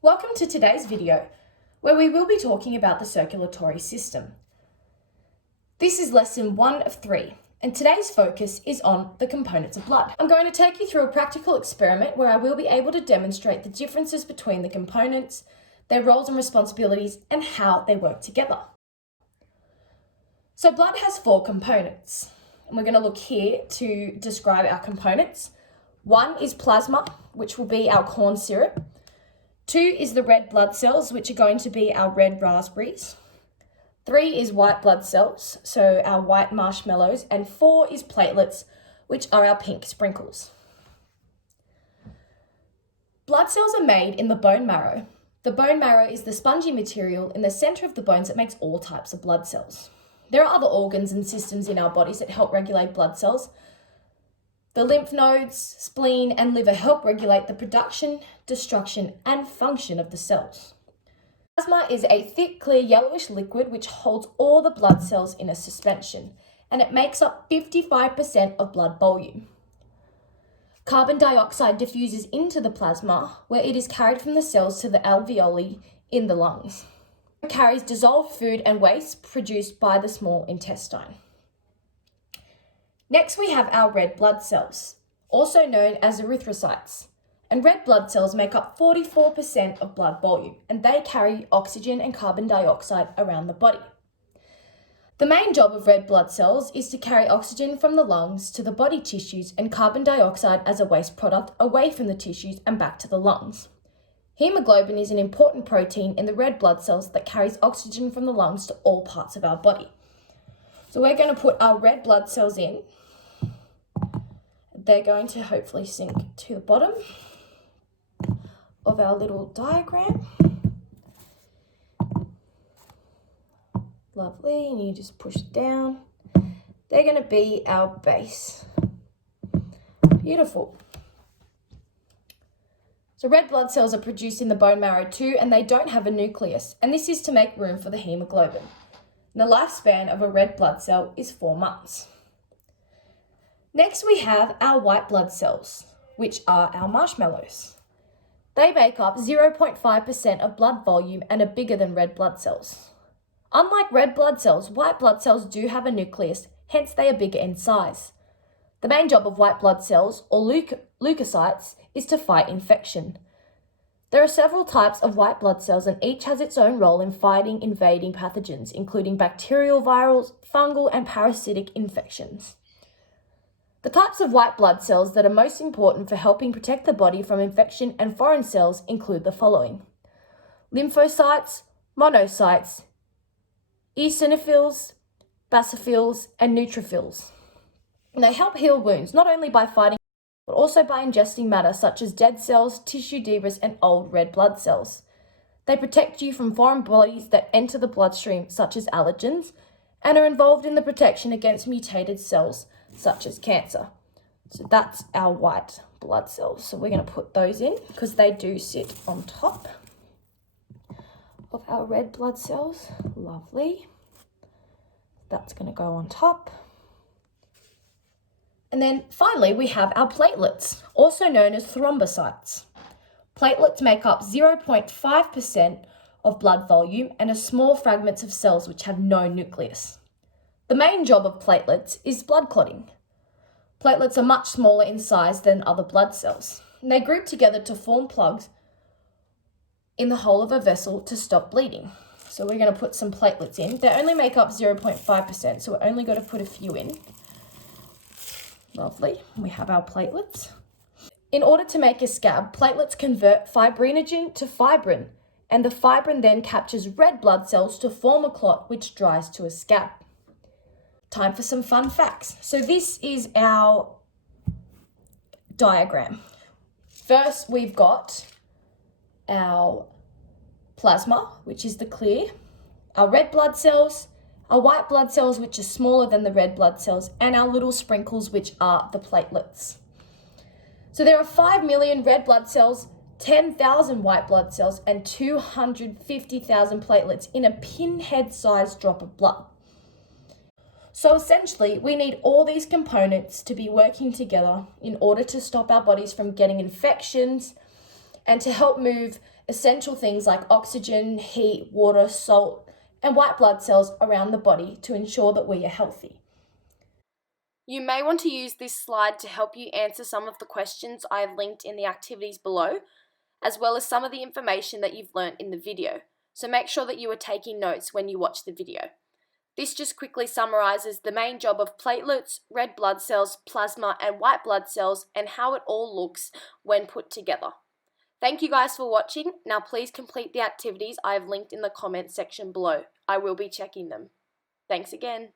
Welcome to today's video, where we will be talking about the circulatory system. This is lesson 1 of 3, and today's focus is on the components of blood. I'm going to take you through a practical experiment where I will be able to demonstrate the differences between the components, their roles and responsibilities, and how they work together. So blood has 4 components, and we're going to look here to describe our components. 1 is plasma, which will be our corn syrup. 2 is the red blood cells, which are going to be our red raspberries. 3 is white blood cells, so our white marshmallows. And 4 is platelets, which are our pink sprinkles. Blood cells are made in the bone marrow. The bone marrow is the spongy material in the center of the bones that makes all types of blood cells. There are other organs and systems in our bodies that help regulate blood cells. The lymph nodes, spleen, and liver help regulate the production, destruction, and function of the cells. Plasma is a thick, clear, yellowish liquid which holds all the blood cells in a suspension, and it makes up 55% of blood volume. Carbon dioxide diffuses into the plasma, where it is carried from the cells to the alveoli in the lungs. It carries dissolved food and waste produced by the small intestine. Next, we have our red blood cells, also known as erythrocytes. And red blood cells make up 44% of blood volume, and they carry oxygen and carbon dioxide around the body. The main job of red blood cells is to carry oxygen from the lungs to the body tissues and carbon dioxide as a waste product away from the tissues and back to the lungs. Hemoglobin is an important protein in the red blood cells that carries oxygen from the lungs to all parts of our body. So we're going to put our red blood cells in. They're going to hopefully sink to the bottom of our little diagram. Lovely, and you just push it down. They're going to be our base. Beautiful. So red blood cells are produced in the bone marrow too, and they don't have a nucleus, and this is to make room for the hemoglobin. And the lifespan of a red blood cell is 4 months. Next, we have our white blood cells, which are our marshmallows. They make up 0.5% of blood volume and are bigger than red blood cells. Unlike red blood cells, white blood cells do have a nucleus, hence they are bigger in size. The main job of white blood cells, or leukocytes, is to fight infection. There are several types of white blood cells, and each has its own role in fighting invading pathogens, including bacterial, viral, fungal, and parasitic infections. The types of white blood cells that are most important for helping protect the body from infection and foreign cells include the following: lymphocytes, monocytes, eosinophils, basophils, and neutrophils. And they help heal wounds, not only by fighting, but also by ingesting matter such as dead cells, tissue debris, and old red blood cells. They protect you from foreign bodies that enter the bloodstream, such as allergens, and are involved in the protection against mutated cells, such as cancer. So that's our white blood cells. So we're going to put those in because they do sit on top of our red blood cells. Lovely. That's going to go on top. And then finally, we have our platelets, also known as thrombocytes. Platelets make up 0.5% of blood volume and are small fragments of cells which have no nucleus. The main job of platelets is blood clotting. Platelets are much smaller in size than other blood cells, and they group together to form plugs in the whole of a vessel to stop bleeding. So we're going to put some platelets in. They only make up 0.5%, so we're only going to put a few in. Lovely. We have our platelets. In order to make a scab, platelets convert fibrinogen to fibrin, and the fibrin then captures red blood cells to form a clot which dries to a scab. Time for some fun facts. So this is our diagram. First, we've got our plasma, which is the clear, our red blood cells, our white blood cells, which are smaller than the red blood cells, and our little sprinkles, which are the platelets. So there are 5 million red blood cells, 10,000 white blood cells, and 250,000 platelets in a pinhead-sized drop of blood. So essentially, we need all these components to be working together in order to stop our bodies from getting infections and to help move essential things like oxygen, heat, water, salt, and white blood cells around the body to ensure that we are healthy. You may want to use this slide to help you answer some of the questions I have linked in the activities below, as well as some of the information that you've learnt in the video. So make sure that you are taking notes when you watch the video. This just quickly summarises the main job of platelets, red blood cells, plasma and white blood cells and how it all looks when put together. Thank you guys for watching. Now please complete the activities I have linked in the comments section below. I will be checking them. Thanks again.